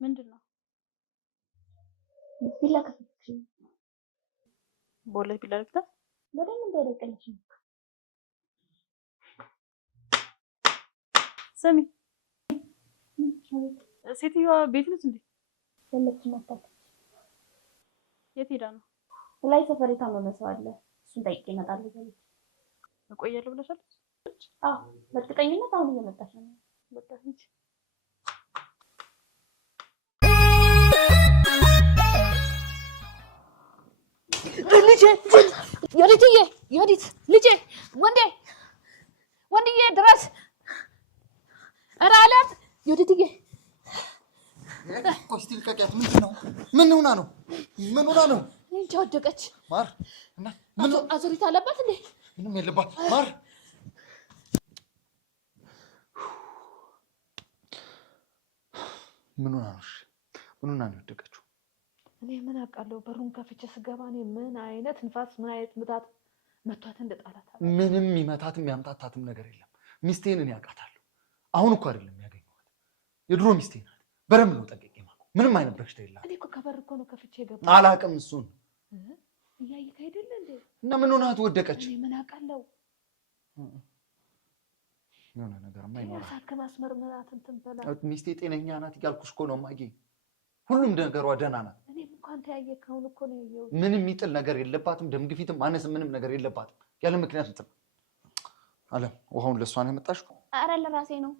ምንድነው? ቢላ ከፍቼ በሁለት ቢላ ልፍታ በደንብ እንዳይደቀልሽ ነው። ስሚ ሴትዮዋ ቤት ነች እንዴ? የለችም አታውቅም። የት ሄዳ ነው? ላይ ሰፈር የታመመ ሰው አለ፣ እሱን ጠይቄ እመጣለሁ ብላለች። እቆያለሁ ብለሻለች? አዎ በእርግጠኝነት አሁን እየመጣች ነው። በቃ ሂጂ። ልጄ ዮዲትዬ፣ ዮዲት ልጄ፣ ወንድዬ ድረስ ኧረ አላት። ዮዲትዬ ቆስቲ ልቀቂያት። ምንድነው? ምን ሆና ነው? ምን ሆና ነው? እንጃ ወደቀች። ማር እና አዙሪት አለባት እንዴ? ምንም የለባት ማር። ምን ሆና ነው? ምን ሆና ነው የወደቀችው? እኔ ምን አውቃለሁ? በሩን ከፍቼ ስገባ እኔ ምን አይነት ንፋስ ምን አይነት ምታት መቷት እንደጣላት። ምንም ይመታትም ያምታታትም ነገር የለም። ሚስቴን እኔ አውቃታለሁ። አሁን እኮ አይደለም ያገኘኋት፣ የድሮ ሚስቴ ናት። በረም ነው ጠንቅቄ የማውቀው። ምንም አይነት በሽታ የለም። እኔ እኮ ከበር እኮ ነው ከፍቼ ገባ። አላውቅም። እሱን እያየህ አይደለ እንዴ? እና ምን ሆናት ወደቀች? እኔ ምን አውቃለሁ? የሆነ ነገርማ ይኖራል። ከማስመር ምናት እንትን በላ። ሚስቴ ጤነኛ ናት እያልኩሽ እኮ ነው ማጌ። ሁሉም ነገሯ ደህና ናት። እኔም እንኳን ተያየህ ከአሁን እኮ ነው ያየሁት። ምንም የሚጥል ነገር የለባትም። ደም ግፊትም ማነስም ምንም ነገር የለባትም። ያለ ምክንያት እንትን አለም። ውሃውን ለእሷ ነው ያመጣሽው? ኧረ ለራሴ ነው።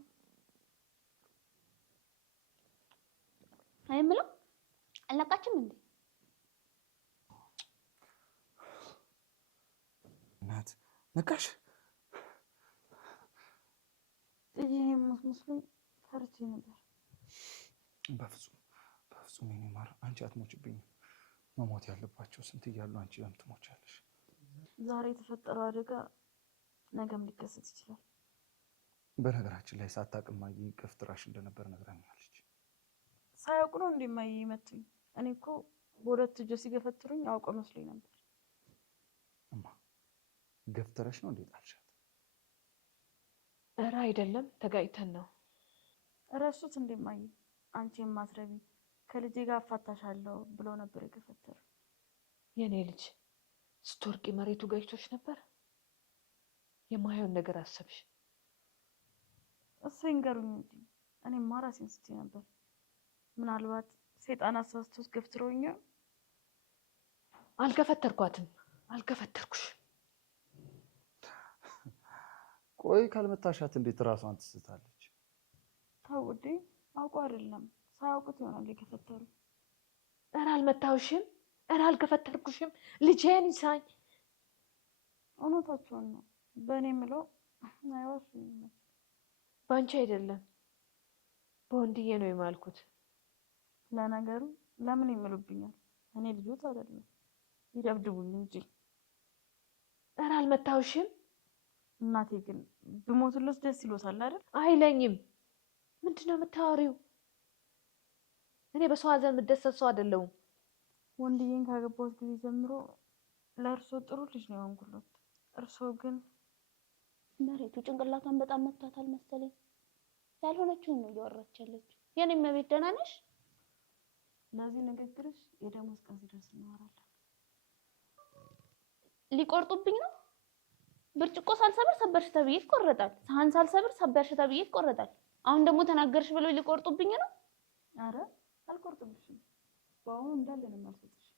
አይ የምለው አልነቃችም እንዴ? እናት ነቃሽ? ይሄን መስሎኝ ፈርቼ ነበር። በፍጹም የኔ ማር፣ አንቺ አትሞችብኝም። መሞት ያለባቸው ስንት እያሉ አንቺ ለምን ትሞቻለሽ? ዛሬ የተፈጠረው አደጋ ነገም ሊከሰት ይችላል። በነገራችን ላይ ሳታውቅም ማዬ ገፍትራሽ እንደነበር ነግራኛለች። ሳያውቁ ነው እንዴ ማዬ መቱኝ? እኔ እኮ በሁለት እጆች ሲገፈትሩኝ አውቀው መስሎኝ ነበር። እማ ገፍትረሽ ነው እንዴ ጣልሻት? ኧረ አይደለም ተጋጭተን ነው። እረሱት እንዴ ማዬ? አንቺ የማትረቢ ከልጄ ጋር አፋታሻለሁ ብሎ ነበር የገፈተሩ። የኔ ልጅ ስትወርቂ መሬቱ ገጭቶሽ ነበር? የማየውን ነገር አሰብሽ? እሱ ይንገሩኝ እንጂ እኔማ ራሴን ስቼ ነበር። ምናልባት ሰይጣን አሳስቶስ ገፍትሮኝ። አልገፈተርኳትም፣ አልገፈተርኩሽ። ቆይ ካልመታሻት እንዴት ራሷን ትስታለች? ታውዴ አውቆ አይደለም ሳያውቁት ይሆናል የገፈተሩ። ኧረ አልመታሁሽም፣ ኧረ አልገፈተርኩሽም። ልጄን ይሳኝ። እውነታቸውን ነው። በእኔ ምለው አይዋሽ። ባንቺ አይደለም በወንድዬ ነው የማልኩት። ለነገሩ ለምን ይምሉብኛል? እኔ ልጆት አይደለም ይደብድቡኝ እንጂ። ኧረ አልመታሁሽም። እናቴ ግን ብሞትልስ ደስ ይሎታል አይደል? አይለኝም። ምንድነው የምታወሪው? እኔ በሰው ሀዘን የምደሰት ሰው አይደለሁም። ወንድዬን ካገባሁት ጊዜ ጀምሮ ለእርሶ ጥሩ ልጅ ነው የሆንኩለት። እርሶ ግን መሬቱ ጭንቅላቷን በጣም መቷታል መሰለኝ። ያልሆነችውን ነው እያወራች ያለችው። የኔም መቤት ደህና ነሽ? ለዚህ ንግግርሽ የደሞዝ ቀን ሲደርስ እናወራለን። ሊቆርጡብኝ ነው? ብርጭቆ ሳልሰብር ሰበርሽ ተብዬ ይቆረጣል። ሳህን ሳልሰብር ሰበርሽ ተብዬ ይቆረጣል። አሁን ደግሞ ተናገርሽ ብለው ሊቆርጡብኝ ነው? አረ አልቆርጥብሽም። በአሁኑ እንዳለ ነው የማልሰጥሽ።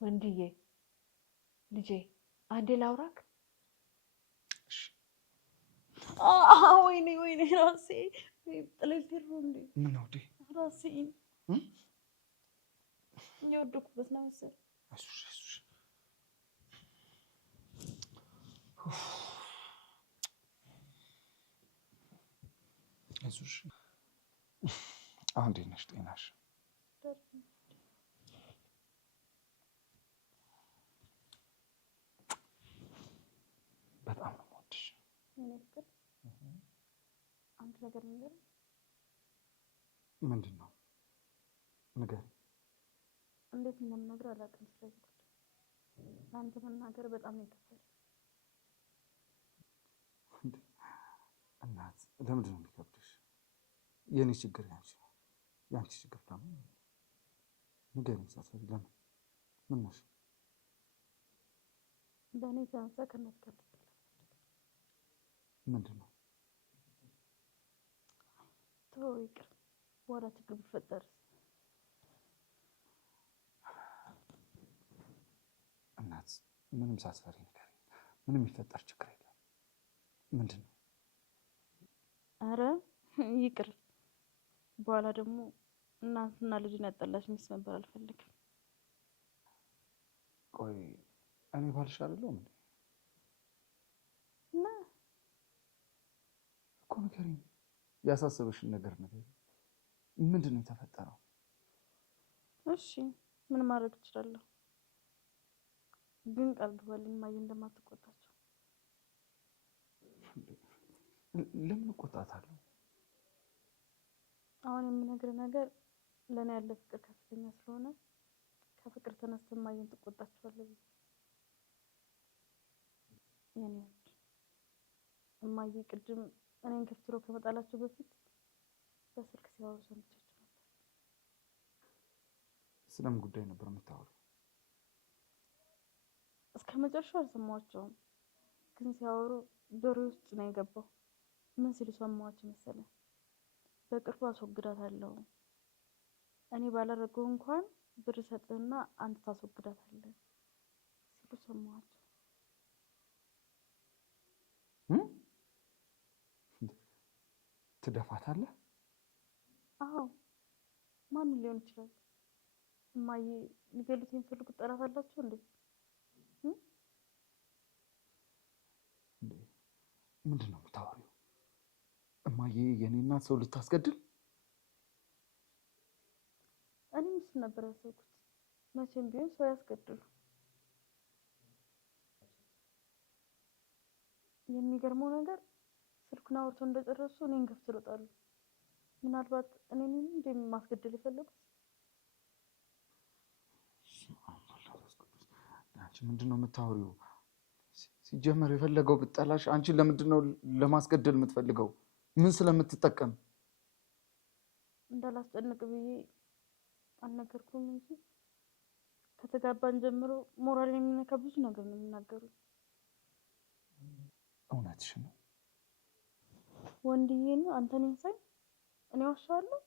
ወንድዬ ልጄ አንዴ ላውራክ። ወይኔ ራሴ ጥለልትሩ እንዴ! ምን ነው ዲ ራሴ የወደኩበት ነው መሰለኝ። አይዞሽ አሁን እንዴት ነሽ? ጤናሽ? በጣም ነው የምወድሽ። አንድ ነገር ንገሪኝ። ምንድን ነው? ንገሪኝ። እንዴት እንደምነግርህ አላውቅም። ስለዚህ አንተ መናገር በጣም ነው የከበደኝ። እናት ለምንድን ነው የሚከብድሽ? የኔ ችግር ያንቺ ነው፣ ያንቺ ችግር ደግሞ ንገሪኝ ሳትፈሪ። ለምን ምን ነሽ? በእኔ የተነሳ ከእናት ጋር ምንድን ነው? ተወው ይቅር። በኋላ ችግር ቢፈጠርስ? እናት ምንም ሳትፈሪ ንገሪኝ። ምንም የሚፈጠር ችግር የለም። ምንድን ነው? አረ ይቅር። በኋላ ደግሞ እናትና ልጅን ያጣላሽ ሚስት ነበር አልፈልግም። ቆይ እኔ ባልሽ አይደለሁም እንዴ? እና እኮ ንገሪኝ፣ ያሳሰበሽን ነገር ንገሪኝ። ምንድን ነው የተፈጠረው? እሺ ምን ማድረግ እችላለሁ? ግን ቃል ግባልኝ እማዬ እንደማትቆጣቸው። ለምን እቆጣታለሁ? አሁን የምነግርህ ነገር ለእኔ ያለ ፍቅር ከፍተኛ ስለሆነ ከፍቅር ተነስተህ እማዬን ትቆጣቸዋለህ ብዬ። የኔ ውድ እማዬ ቅድም እኔን ከፍትሮ ከመጣላቸው በፊት በስልክ ሲያወሩ ሰምቻቸው ነበር። ስለምን ጉዳይ ነበር የምታወሩ? እስከ መጨረሻው አልሰማኋቸውም፣ ግን ሲያወሩ ጆሮዬ ውስጥ ነው የገባው። ምን ሲሉ ሰማኋቸው መሰለህ? በቅርቡ አስወግዳታለሁ፣ እኔ ባላደረገው እንኳን ብር ሰጥህና አንተ ታስወግዳታለህ ሲሉ ሰማኋቸው። ትደፋታለህ? አዎ፣ ማንን ሊሆን ይችላል? እማዬ ሊገሉት የሚፈልጉት ጠላት አላቸው እንዴ? ምንድን ነው የምታወሪው? እማዬ የኔ እናት ሰው ልታስገድል? እኔም እሱን ነበር ያሰብኩት። መቼም ቢሆን ሰው ያስገድሉ። የሚገርመው ነገር ስልኩን አውርቶ እንደጨረሱ እኔን ገፍትሮ ጣሉ። ምናልባት እኔን እንደ ማስገደል የፈለጉት። አንቺ ምንድን ነው የምታወሪው? ሲጀመር የፈለገው ብጠላሽ አንቺን ለምንድን ነው ለማስገደል የምትፈልገው? ምን ስለምትጠቀም? እንዳላስጨንቅ ብዬ አልነገርኩም እንጂ ከተጋባን ጀምሮ ሞራልን የሚነካ ብዙ ነገር ነው የሚናገሩት። እውነትሽ ነው ወንድዬ ነው። አንተን እንሳይ እኔ ዋሻለሁ?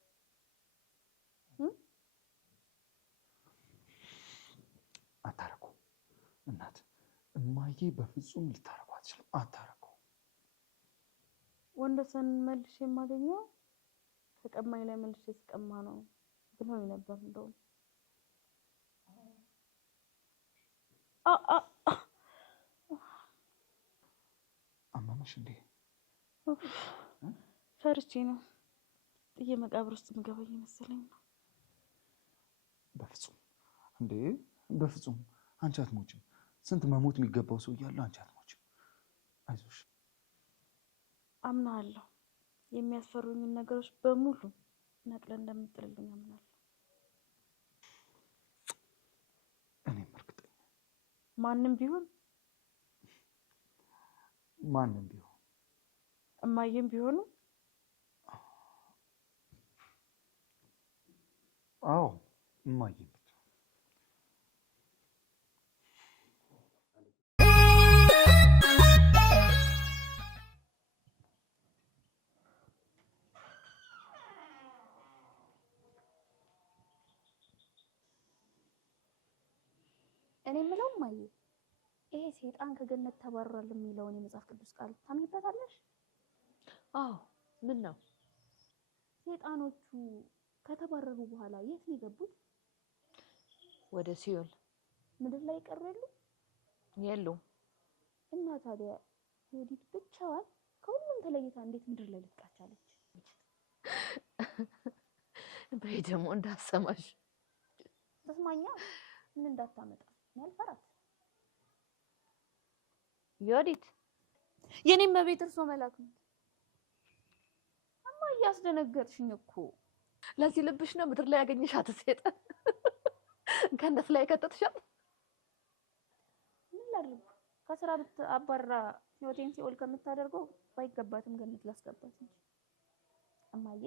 አታረኩ እናት፣ እማዬ በፍጹም ልታረኩ አትችልም። አታረኩ። ወንደሰን መልሼ የማገኘው ከቀማኝ ላይ መልሼ ስቀማ ነው ብለው ነበር። እንደውም አመመሽ እንዴ? ፈርቼ ነው ጥዬ መቃብር ውስጥ ምገባ እየመሰለኝ ነው። በፍጹም እንዴ፣ በፍጹም አንቺ አትሞችም። ስንት መሞት የሚገባው ሰው እያለ አንቺ አትሞችም። አይዞሽ። አምናለሁ። የሚያስፈሩኝን ነገሮች በሙሉ ነቅለ እንደምጥልልኝ አምናለሁ። እኔም እርግጠኛ ማንም ቢሆን እማዬም ቢሆኑ አዎ እማዬም እኔ የምለው እማዬ፣ ይሄ ሰይጣን ከገነት ተባረራል የሚለውን የመጽሐፍ ቅዱስ ቃል ታምኚበታለሽ? አዎ። ምን ነው? ሰይጣኖቹ ከተባረሩ በኋላ የት ነው የገቡት? ወደ ሲኦል። ምድር ላይ ቀሩ የሉም። እና ታዲያ ዮዲት ብቻዋን ከሁሉም ተለይታ እንዴት ምድር ላይ ልትቀር ቻለች? በይ ደግሞ እንዳሰማሽ። ተስማኛ ምን እንዳታመጣ ያልፈራት ዮዲት የኔም በቤት እርሶ መላክ ነው። እማ እያስደነገጥሽኝ እኮ። ለዚህ ልብሽ ነው ምድር ላይ ያገኘሻት ሰይጣን ገነት ላይ ከተትሻት። ምን ላድርግ? ከስራ አባራ ህይወቴን ሲኦል ከምታደርገው ባይገባትም ገነት ላስገባት እንጂ እማዬ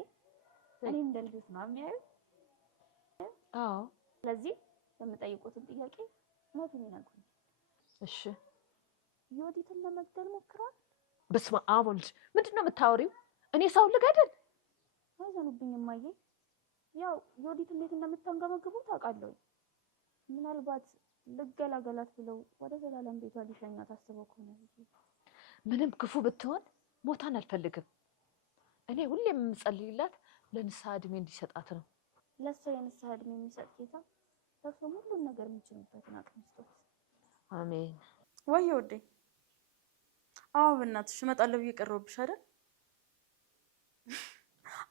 እኔም እንደ ልጆች ነው የሚያዩ። አዎ ስለዚህ የምጠይቁትን ጥያቄ ሞቱን ይነግሩኝ። እሺ ዮዲትን ለመግደል ሞክሯል? በስመ አብ ወልድ ምንድነው የምታወሪው? እኔ ሰው ልገድል? አይዘኑብኝ እማዬ። ያው ዮዲት እንዴት እንደምታንገበግቡ ታውቃለሁ። ምናልባት ልገላገላት ብለው ወደ ዘላለም ቤቷ ሊሸኛት አስበው ከሆነ ምንም ክፉ ብትሆን ሞታን አልፈልግም። እኔ ሁሌም የምጸልይላት ለንስሐ እድሜ እንዲሰጣት ነው። ለእሷ የንስሐ እድሜ የሚሰጥ ጌታ ለእሱ ሁሉን ነገር የሚችልበትን አቅም ይስጣት። አሜን። ወይ ወዴ አዎ በእናትሽ እመጣለሁ ብዬ ቀረሁብሽ አይደል?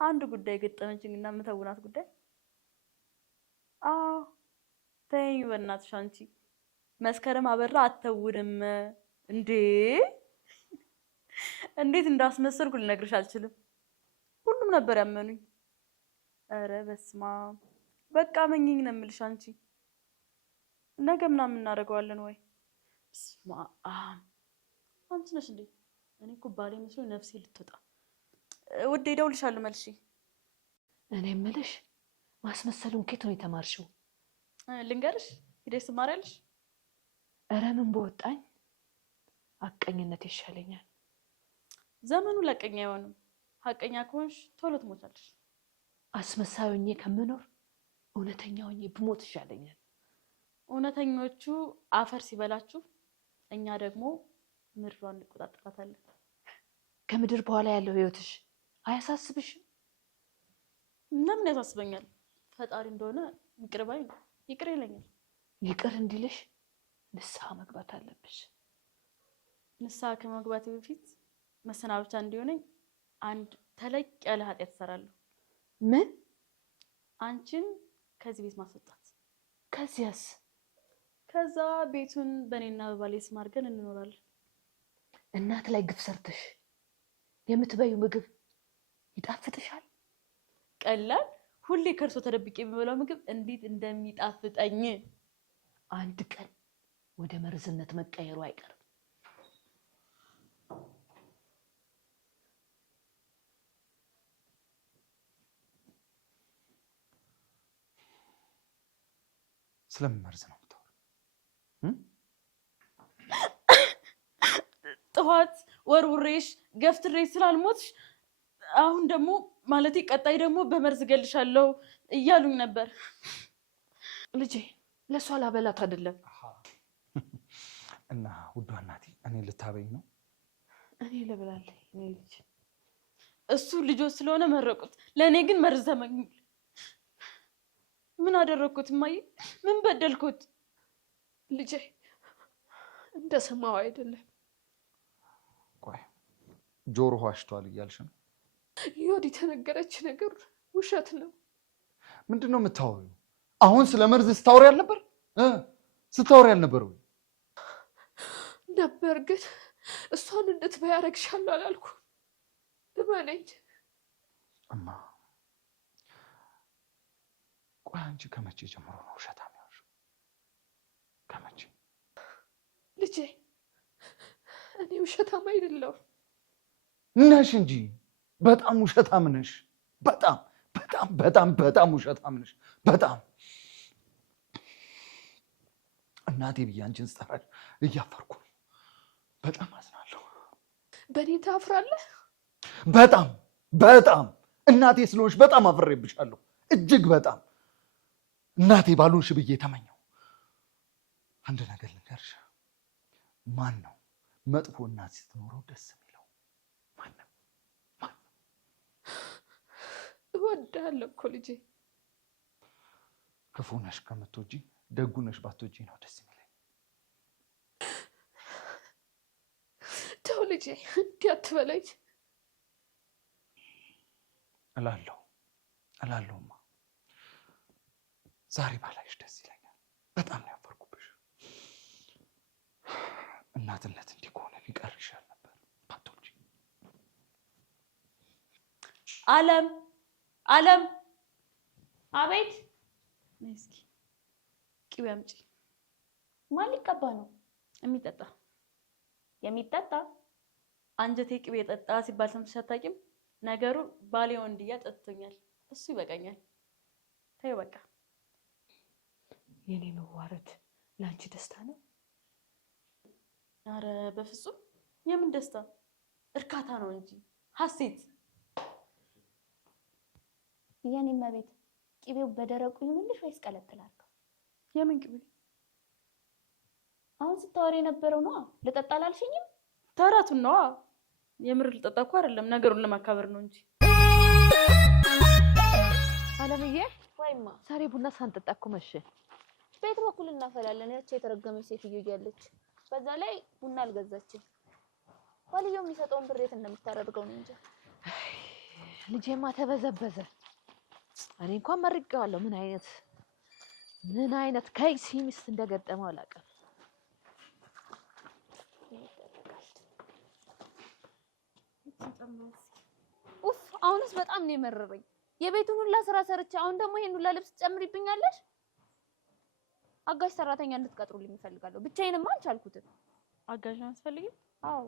አንድ ጉዳይ ገጠመችኝ እና የምተውናት ጉዳይ። አዎ ተይኝ በእናትሽ አንቺ መስከረም አበራ አተውንም እንዴ! እንዴት እንዳስመሰልኩ ልነግርሽ አልችልም። ሁሉም ነበር ያመኑኝ። ኧረ በስመ አብ በቃ መኝኝ ነው የምልሽ አንቺ። ነገ ምናምን እናደርገዋለን ወይ? በስመ አብ አንቺ ነሽ እንዴ? እኔ እኮ ባሌ መስሎኝ ነፍሴ ልትወጣ። ውዴ እደውልልሻለሁ መልሼ። እኔ የምልሽ ማስመሰሉን ከየት ነው የተማርሽው? ልንገርሽ ሂደሽ ትማሪያለሽ። ኧረ ምን በወጣኝ፣ ሐቀኝነት ይሻለኛል። ዘመኑ ለቀኛ አይሆንም። ሐቀኛ ከሆንሽ ቶሎ ትሞቻለሽ። አስመሳይ ሆኜ ከምኖር እውነተኛ ሆኜ ብሞት ይሻለኛል። እውነተኞቹ አፈር ሲበላችሁ፣ እኛ ደግሞ ምድሯን እንቆጣጠራታለን። ከምድር በኋላ ያለው ህይወትሽ አያሳስብሽም? ለምን ያሳስበኛል? ፈጣሪ እንደሆነ ይቅር ባይ ይቅር ይለኛል። ይቅር እንዲልሽ ንስሐ መግባት አለብሽ። ንስሐ ከመግባቴ በፊት መሰናበቻ እንዲሆነኝ አንድ ተለቅ ያለ ኃጢአት እሰራለሁ። ምን? አንቺን ከዚህ ቤት ማስወጣት። ከዚያስ? ከዛ ቤቱን በእኔና በባሌ ስም አድርገን እንኖራለን። እናት ላይ ግፍ ሰርተሽ የምትበዩ ምግብ ይጣፍጥሻል? ቀላል ሁሌ ከእርሶ ተደብቄ የሚበላው ምግብ እንዴት እንደሚጣፍጠኝ። አንድ ቀን ወደ መርዝነት መቀየሩ አይቀርም። ስለምን መርዝ ነው የምታወራው? ጠዋት ወርውሬሽ ገፍትሬሽ ስላልሞትሽ አሁን ደግሞ ማለቴ ቀጣይ ደግሞ በመርዝ ገልሻለሁ እያሉኝ ነበር። ልጄ ለሷ ላበላት አይደለም። እና ውዷ እናቴ እኔ ልታበይ ነው? እኔ ልብላለሁ። እኔ ልጅ እሱ ልጆች ስለሆነ መረቁት፣ ለእኔ ግን መርዝ ተመኙል። ምን አደረግኩት እማዬ? ምን በደልኩት? ልጄ እንደ ሰማው አይደለም። ቆይ ጆሮ ዋሽቷል እያልሽ ነው? ዮዲት የተነገረች ነገር ውሸት ነው። ምንድን ነው የምታወሪው? አሁን ስለ መርዝ ስታወሪ ያልነበር? ስታወሪ ያልነበር ወይ? ነበር፣ ግን እሷን እንድትበይ አደርግሻለሁ አላልኩም። እመነኝ እማ። ቆይ አንቺ ከመቼ ጀምሮ ነው ውሸታም ያልሽው? ከመቼ? ልጄ እኔ ውሸታም አይደለሁም። ነሽ እንጂ በጣም ውሸታም ነሽ። በጣም በጣም በጣም በጣም ውሸታም ነሽ። በጣም እናቴ ብዬ አንቺን ስጠራሽ እያፈርኩ ነው። በጣም አዝናለሁ። በእኔ ታፍራለህ? በጣም በጣም እናቴ ስለሆንሽ በጣም አፍሬብሻለሁ። እጅግ በጣም እናቴ ባልሆንሽ ብዬ ተመኘው። አንድ ነገር ልንገርሽ፣ ማን ነው መጥፎ እናት ስትኖረው ደስ የሚለው? ማን ነው? እወድሃለሁ እኮ ልጄ። ክፉ ነሽ ከምትወጂ ደጉ ነሽ ባትወጂ ነው ደስ የሚለኝ። ተው ልጄ እንዲህ አትበለኝ። እላለሁማ ዛሬ ባላይሽ ደስ ይለኛል። በጣም ነው ያፈርኩብሽ። እናትነት እንዲህ ከሆነ ሊቀር ይሻል ነበር ባትወጂ። አለም አለም። አቤት። ነይ እስኪ ቅቤ አምጪ። ማን ሊቀባ ነው? የሚጠጣ የሚጠጣ አንጀቴ ቅቤ ጠጣ ሲባል ሰምተሽ አታውቂም? ነገሩ ባሌ ወንድያ ጠጥቶኛል። እሱ ይበቃኛል። ተይው በቃ። የኔ መዋረድ ለአንቺ ደስታ ነው? አረ በፍጹም የምን ደስታ፣ እርካታ ነው እንጂ ሀሴት። የኔ መቤት ቅቤው በደረቁ ይሁንልሽ ወይስ ቀለጥላል? የምን ቅቤ? አሁን ስታወሪ የነበረው ነው። ልጠጣ አላልሽኝም? ተረቱን ነዋ። የምር ልጠጣ እኮ አይደለም፣ ነገሩን ለማካበር ነው እንጂ። አለምዬ ወይማ ዛሬ ቡና ሳንጠጣ እኮ መሸ። ቤት በኩል እናፈላለን። ያቺ የተረገመች ሴትዮ እያለች በዛ ላይ ቡና አልገዛችም። ባልየው የሚሰጠውን ብር የት እንደምታደርገው ነው እንጂ። ልጄማ ተበዘበዘ። እኔ እንኳን መርቄዋለሁ። ምን አይነት ከይሲ ሚስት እንደገጠመው አላውቅም። ኡፍ አሁንስ በጣም ነው የመረረኝ። የቤቱን ሁላ ስራ ሰርቼ አሁን ደግሞ ይሄን ሁላ ልብስ ትጨምሪብኛለሽ? አጋዥ ሰራተኛ እንድትቀጥሩልኝ እፈልጋለሁ። ብቻዬንማ አልቻልኩትም። አጋዥ ነው አስፈልግም? አዎ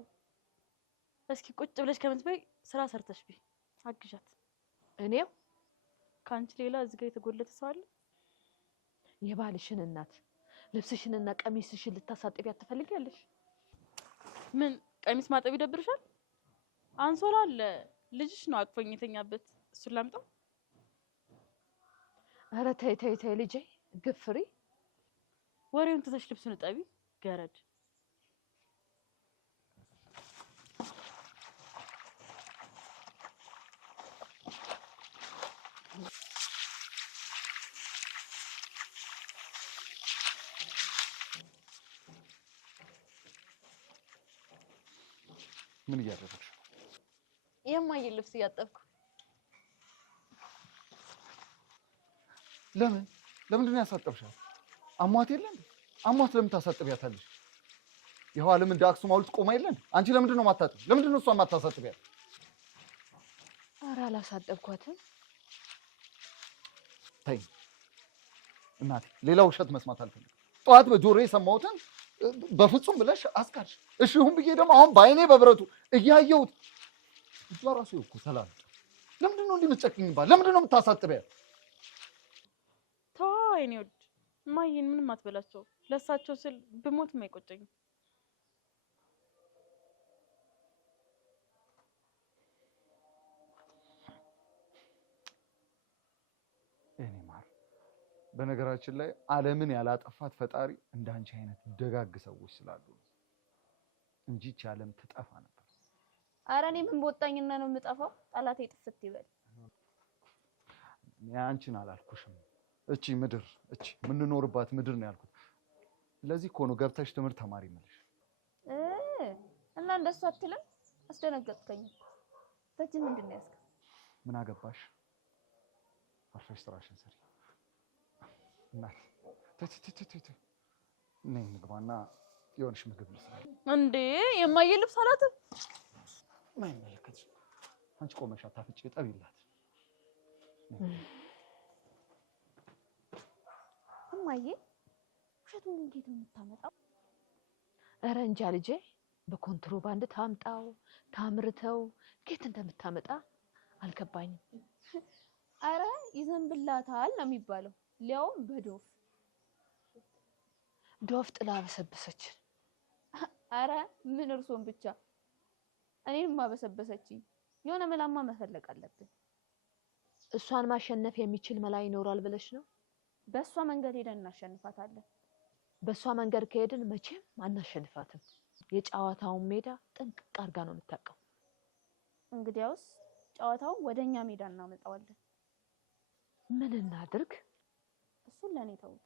እስኪ ቁጭ ብለሽ ከምትበይ ስራ ሰርተሽ ቢ አግዣት። እኔው ካንቺ ሌላ እዚህ ጋር የተጎለተ ሰው አለ? የባልሽን እናት ልብስሽንና ቀሚስሽን ልታሳጥቢያት ትፈልጊያለሽ? ምን ቀሚስ ማጠብ ይደብርሻል? አንሶላ አለ፣ ልጅሽ ነው አቅፎኝ የተኛበት። እሱን ላምጣው? ኧረ ተይ ተይ ተይ ልጄ ግፍሪ። ወሬውን ትተሽ ልብሱን እጠቢ ገረድ። ምን እያደረግሽ ነው? የማየን ልብስ እያጠብኩ። ለምንድን ነው ያሳጠብሻት? አሟት የለን? አሟት ለምን ታሳጥቢያታለሽ? ይኸው ዓለም እንደ አክሱም ሐውልት ቆማ የለን? አንቺ ለምንድን ነው ማታጥብ? ለምንድን ነው እሷን ማታሳጥቢያት? ኧረ አላሳጠብኳትም። ተይ እናቴ፣ ሌላ ውሸት መስማት አልፈልግም። ጠዋት በጆሮዬ የሰማሁትን በፍጹም ብለሽ አስካልሽ። እሺ ይሁን ብዬ ደግሞ አሁን በአይኔ በብረቱ እያየሁት እሷ ራሱ እኮ ሰላም። ለምንድን ነው እንዲህ የምትጨክኝባት? ለምንድን ነው የምታሳጥቢያት? ተዋ የኔ ውድ እማዬን ምንም አትበላቸው። ለእሳቸው ስል ብሞትም አይቆጨኝም። እኔ ማር በነገራችን ላይ ዓለምን ያላጠፋት ፈጣሪ እንዳንቺ አይነት ደጋግ ሰዎች ስላሉ ነው እንጂ ይህች ዓለም ትጠፋ ነበር። ኧረ እኔ ምን በወጣኝና ነው የምጠፋው? ጠላቴ ጥፍት ይበል። አንቺን አላልኩሽም። እቺ ምድር እቺ የምንኖርባት ምድር ነው ያልኩት። ለዚህ እኮ ነው ገብተሽ ትምህርት ተማሪ መልሽ እና እንደሱ አትልም? አስደነገጥከኝ። በእጅ ምንድን ነው ያዝከው? ምን አገባሽ? አርፈሽ ስራሽን ስሪ። እናት ተይ ነይ እንግባና የሆነሽ ምግብ ልስራ። እንዴ የማየ ልብስ አላጥብ? ማይመለከትሽ አንቺ ቆመሽ አታፍጪ። ጠቢላት እማዬ ውሸቱን እንዴት ነው የምታመጣው? ኧረ እንጃ ልጄ፣ በኮንትሮባንድ ታምጣው ታምርተው ከየት እንደምታመጣ አልገባኝም። ኧረ ይዘንብላታል ነው የሚባለው፣ ሊያውም በዶፍ ዶፍ ጥላ በሰበሰች። ኧረ ምን እርሶን ብቻ እኔንማ በሰበሰችኝ። የሆነ መላማ መፈለግ አለብን። እሷን ማሸነፍ የሚችል መላ ይኖራል ብለሽ ነው? በእሷ መንገድ ሄደን እናሸንፋታለን። በእሷ መንገድ ከሄድን መቼም አናሸንፋትም። የጨዋታውን ሜዳ ጥንቅቅ አድርጋ ነው የምታውቀው። እንግዲያውስ ጨዋታውን ወደኛ ሜዳ እናመጣዋለን። ምን እናድርግ? እሱን ለኔ ተውት።